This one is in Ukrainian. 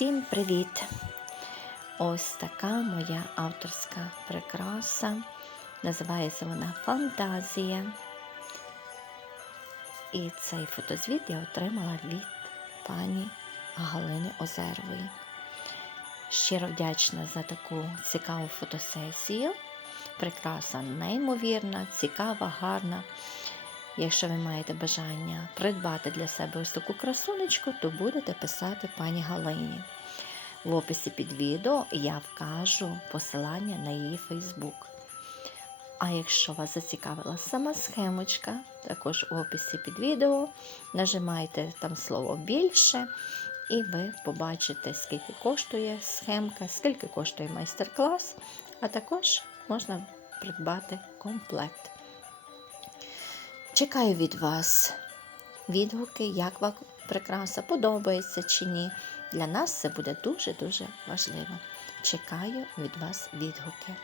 Всім привіт! Ось така моя авторська прикраса. Називається вона Фантазія. І цей фотозвіт я отримала від пані Галини Озерової. Щиро вдячна за таку цікаву фотосесію. Прикраса неймовірна, цікава, гарна. Якщо ви маєте бажання придбати для себе ось таку красунечку, то будете писати пані Галині. В описі під відео я вкажу посилання на її Фейсбук. А якщо вас зацікавила сама схемочка, також в описі під відео нажимайте там слово більше, і ви побачите, скільки коштує схемка, скільки коштує майстер-клас, а також можна придбати комплект. Чекаю від вас відгуки, як вам прикраса подобається чи ні. Для нас це буде дуже-дуже важливо. Чекаю від вас відгуки.